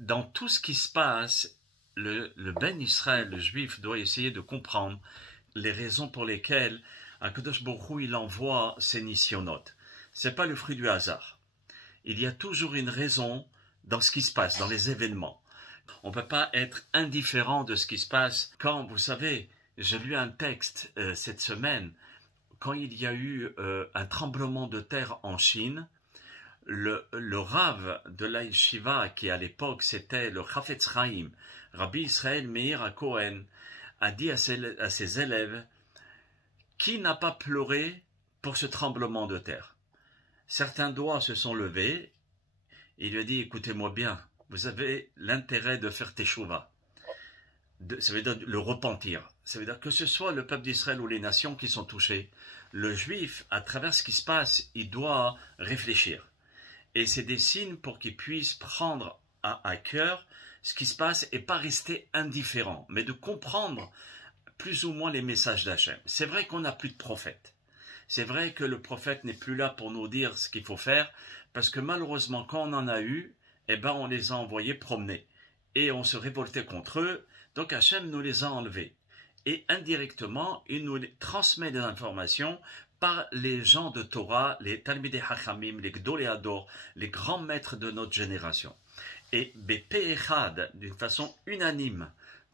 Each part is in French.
dans tout ce qui se passe, le Ben Israël, le juif, doit essayer de comprendre les raisons pour lesquelles Akadosh Baruch Hu, il envoie ses nisyonotes. C'est pas le fruit du hasard. Il y a toujours une raison dans ce qui se passe, dans les événements. On ne peut pas être indifférent de ce qui se passe. Quand, vous savez, j'ai lu un texte cette semaine, quand il y a eu un tremblement de terre en Chine, le Rav de la Yeshiva, qui à l'époque c'était le Chafetz Chaim, Rabbi Israël Meir HaKohen, a dit à ses élèves: qui n'a pas pleuré pour ce tremblement de terre? Certains doigts se sont levés, et il lui a dit: écoutez-moi bien, vous avez l'intérêt de faire teshuva. Ça veut dire le repentir. Ça veut dire que ce soit le peuple d'Israël ou les nations qui sont touchées, le juif, à travers ce qui se passe, il doit réfléchir. Et c'est des signes pour qu'il puisse prendre à cœur ce qui se passe et pas rester indifférent, mais de comprendre plus ou moins les messages d'Hachem. C'est vrai qu'on n'a plus de prophète. C'est vrai que le prophète n'est plus là pour nous dire ce qu'il faut faire, parce que malheureusement, quand on en a eu, eh ben, on les a envoyés promener. Et on se révoltait contre eux, donc Hachem nous les a enlevés. Et indirectement, il nous transmet des informations par les gens de Torah, les Talmidei Hachamim, les Gdolei Hador, les grands maîtres de notre génération. Et B'Pe'echad, d'une façon unanime,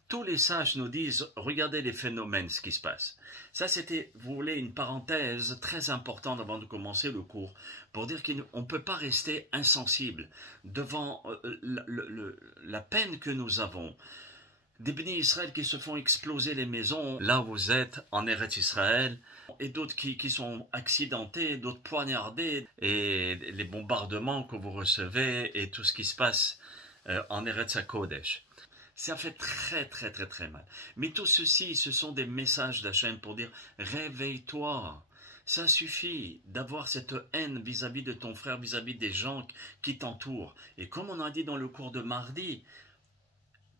tous les sages nous disent: regardez les phénomènes, ce qui se passe. Ça, c'était, vous voulez, une parenthèse très importante avant de commencer le cours, pour dire qu'on ne peut pas rester insensible devant la peine que nous avons. Des bénis Israël qui se font exploser les maisons, là où vous êtes, en Eretz Israël, et d'autres qui sont accidentés, d'autres poignardés, et les bombardements que vous recevez, et tout ce qui se passe en Eretz HaKodesh. Ça fait très très très très mal. Mais tout ceci, ce sont des messages d'Hachem pour dire: réveille-toi. Ça suffit d'avoir cette haine vis-à-vis de ton frère, vis-à-vis des gens qui t'entourent. Et comme on a dit dans le cours de mardi,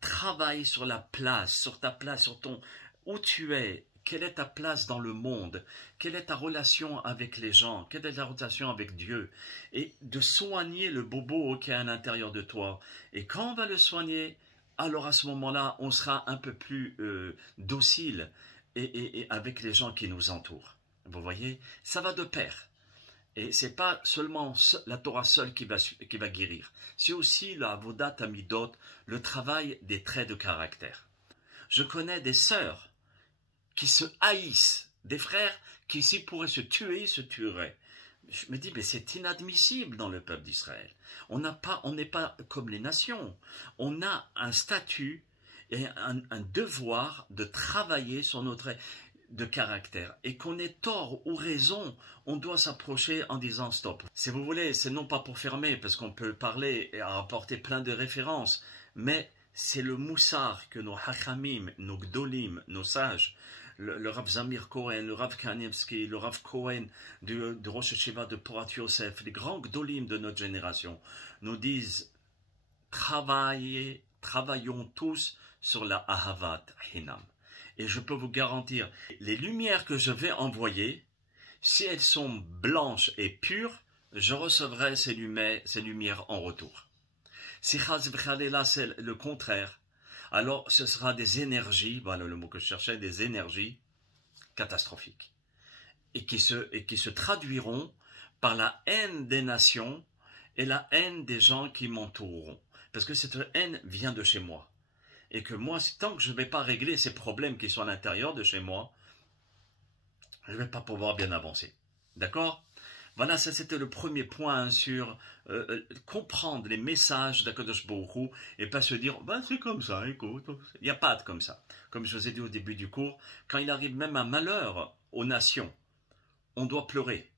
travaille sur la place, sur ta place, sur ton... où tu es. Quelle est ta place dans le monde? Quelle est ta relation avec les gens? Quelle est ta relation avec Dieu? Et de soigner le bobo qui est à l'intérieur de toi. Et quand on va le soigner, alors à ce moment-là, on sera un peu plus docile et avec les gens qui nous entourent. Vous voyez, ça va de pair. Et c'est pas seulement la Torah seule qui va guérir. C'est aussi la Avodat Amidot, le travail des traits de caractère. Je connais des sœurs qui se haïssent, des frères qui, s'ils pourraient se tuer, ils se tueraient. Je me dis, mais c'est inadmissible dans le peuple d'Israël. On n'est pas comme les nations. On a un statut et un devoir de travailler sur notre de caractère. Et qu'on ait tort ou raison, on doit s'approcher en disant stop. Si vous voulez, c'est non pas pour fermer, parce qu'on peut parler et apporter plein de références, mais c'est le moussar que nos hachamim, nos gdolim, nos sages, le Rav Zamir Cohen, le Rav Kanievski, le Rav Cohen de Rosh Hashiva de Porat Yosef, les grands gdolim de notre génération, nous disent: travaillons tous sur la Ahavat Hinam. Et je peux vous garantir, les lumières que je vais envoyer, si elles sont blanches et pures, je recevrai ces lumières en retour. Si Chaz v'Chalela, c'est le contraire, alors ce sera des énergies, voilà le mot que je cherchais, des énergies catastrophiques. Et qui se traduiront par la haine des nations et la haine des gens qui m'entoureront. Parce que cette haine vient de chez moi. Et que moi, tant que je ne vais pas régler ces problèmes qui sont à l'intérieur de chez moi, je ne vais pas pouvoir bien avancer. D'accord? Voilà, ça c'était le premier point sur comprendre les messages d'Akadosh Baruch Hu et pas se dire, ben c'est comme ça, écoute. Il n'y a pas de comme ça. Comme je vous ai dit au début du cours, quand il arrive même un malheur aux nations, on doit pleurer,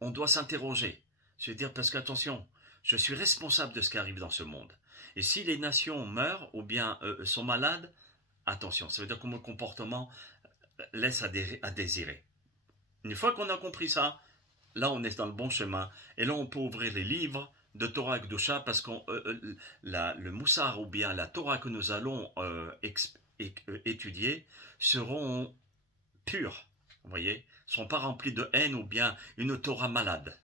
on doit s'interroger. Se dire, parce qu'attention, je suis responsable de ce qui arrive dans ce monde. Et si les nations meurent ou bien sont malades, attention, ça veut dire que mon comportement laisse à désirer. Une fois qu'on a compris ça, là on est dans le bon chemin. Et là on peut ouvrir les livres de Torah Kedusha parce que le Moussar ou bien la Torah que nous allons étudier seront pures. Vous voyez, ne seront pas remplis de haine ou bien une Torah malade.